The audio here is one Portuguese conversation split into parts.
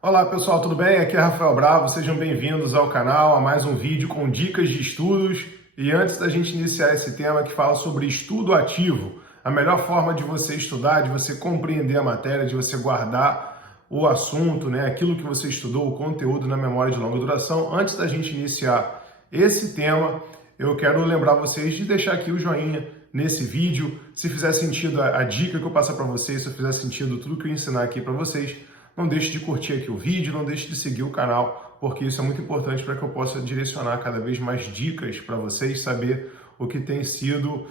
Olá pessoal, tudo bem? Aqui é Rafael Bravo, sejam bem-vindos ao canal, a mais um vídeo com dicas de estudos. E antes da gente iniciar esse tema que fala sobre estudo ativo, a melhor forma de você estudar, de você compreender a matéria, de você guardar o assunto, aquilo que você estudou, o conteúdo na memória de longa duração. Antes da gente iniciar esse tema, eu quero lembrar vocês de deixar aqui o joinha nesse vídeo. Se fizer sentido a dica que eu passar para vocês, se fizer sentido tudo que eu ensinar aqui para vocês, não deixe de curtir aqui o vídeo, não deixe de seguir o canal, porque isso é muito importante para que eu possa direcionar cada vez mais dicas para vocês, saber o que tem sido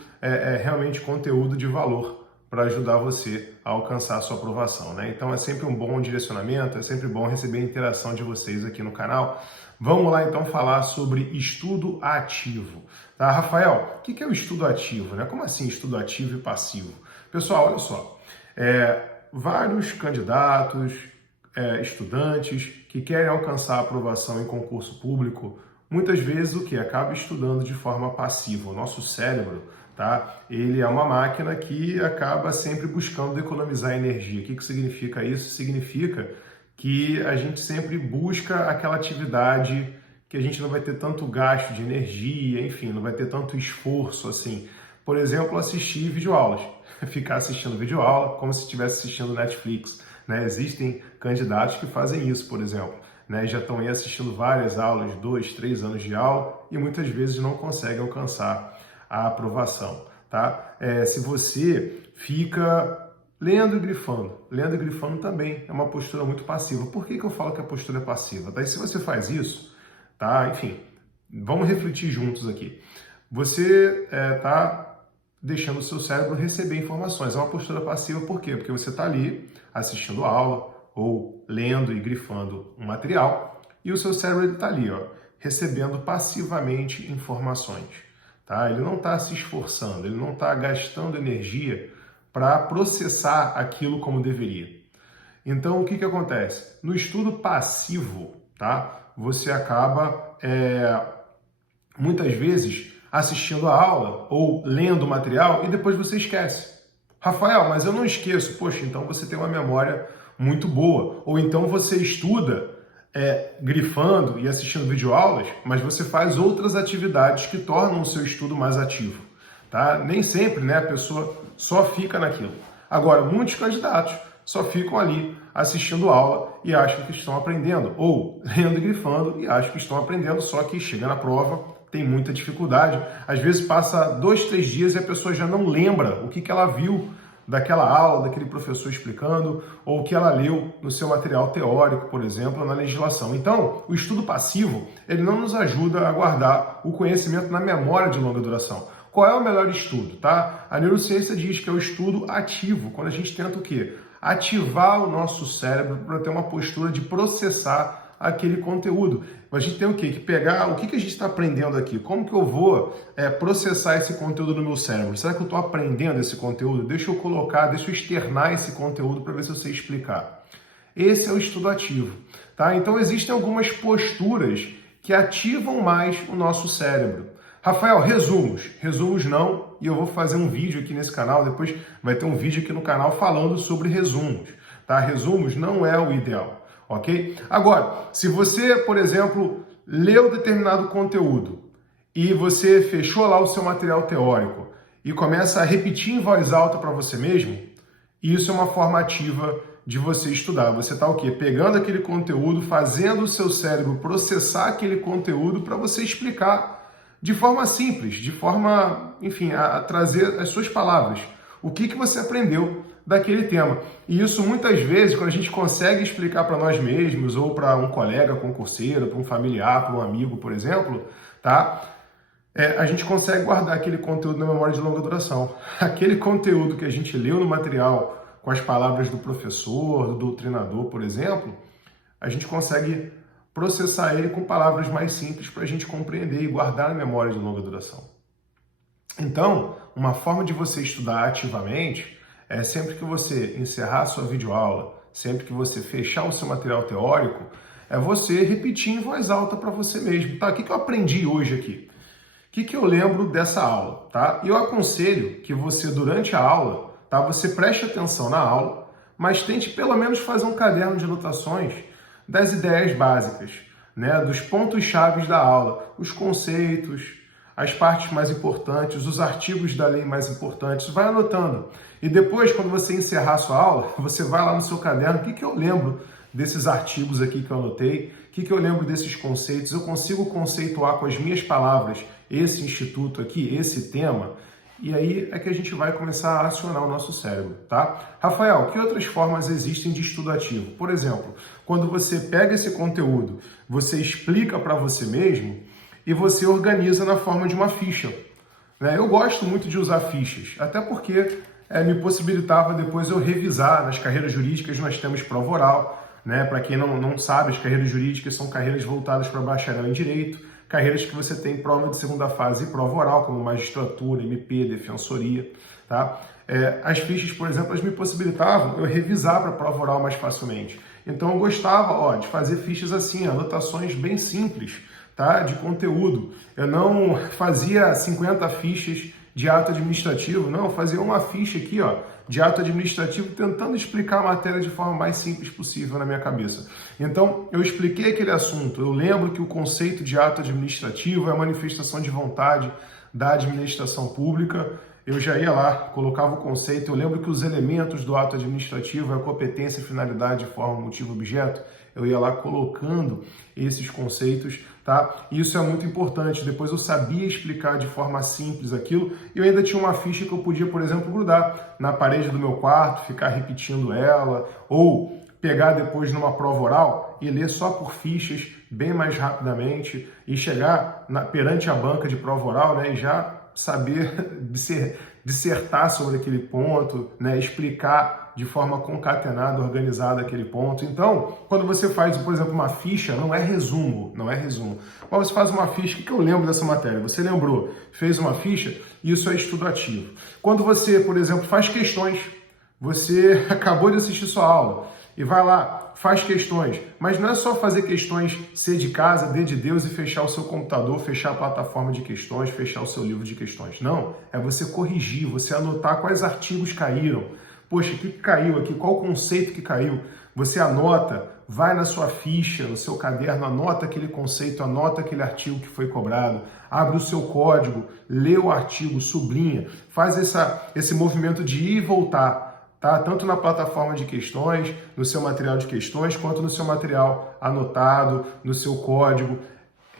realmente conteúdo de valor para ajudar você a alcançar a sua aprovação, né? Então é sempre um bom direcionamento, é sempre bom receber a interação de vocês aqui no canal. Vamos lá então falar sobre estudo ativo. Tá, Rafael, o que é o estudo ativo, né? Como assim estudo ativo e passivo? Pessoal, olha só, vários candidatos, estudantes que querem alcançar a aprovação em concurso público, muitas vezes o que? Acaba estudando de forma passiva. O nosso cérebro, tá? Ele é uma máquina que acaba sempre buscando economizar energia. O que significa isso? Significa que a gente sempre busca aquela atividade que a gente não vai ter tanto gasto de energia, enfim, não vai ter tanto esforço assim. Por exemplo, assistir videoaulas. Ficar assistindo videoaula como se estivesse assistindo Netflix. Né? Existem candidatos que fazem isso, por exemplo. Né? Já estão aí assistindo várias aulas, 2, 3 anos de aula e muitas vezes não conseguem alcançar a aprovação. Tá? Se você fica lendo e grifando também é uma postura muito passiva. Por que eu falo que a postura é passiva? Tá? E se você faz isso, tá? Enfim, vamos refletir juntos aqui. Você está deixando o seu cérebro receber informações. É uma postura passiva, por quê? Porque você está ali assistindo a aula ou lendo e grifando um material e o seu cérebro está ali, recebendo passivamente informações. Tá? Ele não está se esforçando, ele não está gastando energia para processar aquilo como deveria. Então, o que acontece? No estudo passivo, tá? Você acaba, muitas vezes, assistindo a aula ou lendo o material e depois você esquece. Rafael, mas eu não esqueço. Poxa, então você tem uma memória muito boa. Ou então você estuda grifando e assistindo videoaulas, mas você faz outras atividades que tornam o seu estudo mais ativo. Tá? Nem sempre, né, a pessoa só fica naquilo. Agora, muitos candidatos só ficam ali assistindo aula e acham que estão aprendendo. Ou lendo e grifando e acham que estão aprendendo, só que chega na prova, tem muita dificuldade. Às vezes passa 2, 3 dias e a pessoa já não lembra o que ela viu daquela aula, daquele professor explicando, ou o que ela leu no seu material teórico, por exemplo, na legislação. Então, o estudo passivo, ele não nos ajuda a guardar o conhecimento na memória de longa duração. Qual é o melhor estudo, tá? A neurociência diz que é o estudo ativo, quando a gente tenta o quê? Ativar o nosso cérebro para ter uma postura de processar aquele conteúdo. A gente tem o quê? Que pegar o que a gente está aprendendo aqui. Como que eu vou processar esse conteúdo no meu cérebro? Será que eu estou aprendendo esse conteúdo? Deixa eu externar esse conteúdo para ver se eu sei explicar. Esse é o estudo ativo. Tá? Então existem algumas posturas que ativam mais o nosso cérebro. Rafael, resumos. Resumos não, e eu vou fazer um vídeo aqui nesse canal, depois vai ter um vídeo aqui no canal falando sobre resumos. Tá? Resumos não é o ideal. Ok? Agora, se você, por exemplo, leu determinado conteúdo e você fechou lá o seu material teórico e começa a repetir em voz alta para você mesmo, isso é uma forma ativa de você estudar. Você está o quê? Pegando aquele conteúdo, fazendo o seu cérebro processar aquele conteúdo para você explicar de forma simples, de forma, enfim, a trazer as suas palavras. O que você aprendeu daquele tema. E isso muitas vezes, quando a gente consegue explicar para nós mesmos, ou para um colega concurseiro, para um familiar, para um amigo, por exemplo, tá? A gente consegue guardar aquele conteúdo na memória de longa duração. Aquele conteúdo que a gente leu no material com as palavras do professor, do doutrinador, por exemplo, a gente consegue processar ele com palavras mais simples para a gente compreender e guardar na memória de longa duração. Então, uma forma de você estudar ativamente é sempre que você encerrar a sua videoaula, sempre que você fechar o seu material teórico, é você repetir em voz alta para você mesmo. Tá? O que eu aprendi hoje aqui? O que eu lembro dessa aula? Tá? Eu aconselho que você, durante a aula, tá? Você preste atenção na aula, mas tente pelo menos fazer um caderno de anotações das ideias básicas, né, dos pontos-chave da aula, os conceitos, as partes mais importantes, os artigos da lei mais importantes, vai anotando. E depois, quando você encerrar a sua aula, você vai lá no seu caderno, o que eu lembro desses artigos aqui que eu anotei, o que eu lembro desses conceitos, eu consigo conceituar com as minhas palavras esse instituto aqui, esse tema, e aí é que a gente vai começar a acionar o nosso cérebro, tá? Rafael, que outras formas existem de estudo ativo? Por exemplo, quando você pega esse conteúdo, você explica para você mesmo e você organiza na forma de uma ficha, né? Eu gosto muito de usar fichas, até porque me possibilitava depois eu revisar. Nas carreiras jurídicas nós temos prova oral, né? Para quem não sabe, as carreiras jurídicas são carreiras voltadas para bacharel em direito, carreiras que você tem prova de segunda fase e prova oral, como magistratura, MP, defensoria, tá? As fichas, por exemplo, elas me possibilitavam eu revisar para a prova oral mais facilmente. Então eu gostava, de fazer fichas assim, anotações bem simples, tá? De conteúdo. Eu não fazia 50 fichas de ato administrativo, não, eu fazia uma ficha aqui, de ato administrativo, tentando explicar a matéria de forma mais simples possível na minha cabeça. Então, eu expliquei aquele assunto, eu lembro que o conceito de ato administrativo é a manifestação de vontade da administração pública, eu já ia lá, colocava o conceito, eu lembro que os elementos do ato administrativo é a competência, finalidade, forma, motivo, objeto, eu ia lá colocando esses conceitos, tá? E isso é muito importante. Depois eu sabia explicar de forma simples aquilo, e eu ainda tinha uma ficha que eu podia, por exemplo, grudar na parede do meu quarto, ficar repetindo ela, ou pegar depois numa prova oral e ler só por fichas, bem mais rapidamente, e chegar perante a banca de prova oral, né, e já saber dissertar sobre aquele ponto, né, explicar de forma concatenada, organizada aquele ponto. Então, quando você faz, por exemplo, uma ficha, não é resumo. Mas você faz uma ficha, o que eu lembro dessa matéria? Você lembrou, fez uma ficha, isso é estudo ativo. Quando você, por exemplo, faz questões, você acabou de assistir sua aula e vai lá, faz questões, mas não é só fazer questões, ser de casa, D de Deus e fechar o seu computador, fechar a plataforma de questões, fechar o seu livro de questões. Não, é você corrigir, você anotar quais artigos caíram. Poxa, o que caiu aqui? Qual o conceito que caiu? Você anota, vai na sua ficha, no seu caderno, anota aquele conceito, anota aquele artigo que foi cobrado, abre o seu código, lê o artigo, sublinha, faz esse movimento de ir e voltar, tá? Tanto na plataforma de questões, no seu material de questões, quanto no seu material anotado, no seu código.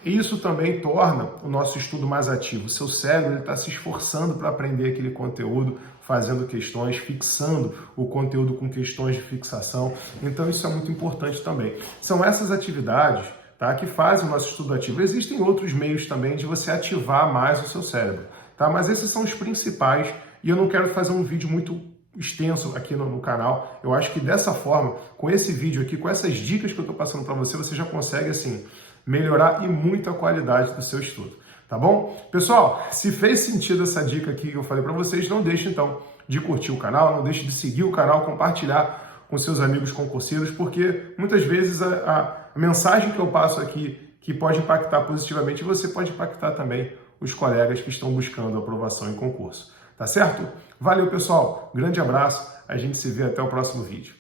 Isso também torna o nosso estudo mais ativo. O seu cérebro está se esforçando para aprender aquele conteúdo, fazendo questões, fixando o conteúdo com questões de fixação. Então isso é muito importante também. São essas atividades, tá, que fazem o nosso estudo ativo. Existem outros meios também de você ativar mais o seu cérebro, tá? Mas esses são os principais e eu não quero fazer um vídeo muito extenso aqui no canal. Eu acho que dessa forma, com esse vídeo aqui, com essas dicas que eu estou passando para você, você já consegue, assim, melhorar e muito a qualidade do seu estudo, tá bom? Pessoal, se fez sentido essa dica aqui que eu falei para vocês, não deixe então de curtir o canal, não deixe de seguir o canal, compartilhar com seus amigos concurseiros, porque muitas vezes a mensagem que eu passo aqui, que pode impactar positivamente, você pode impactar também os colegas que estão buscando aprovação em concurso, tá certo? Valeu, pessoal, grande abraço, a gente se vê até o próximo vídeo.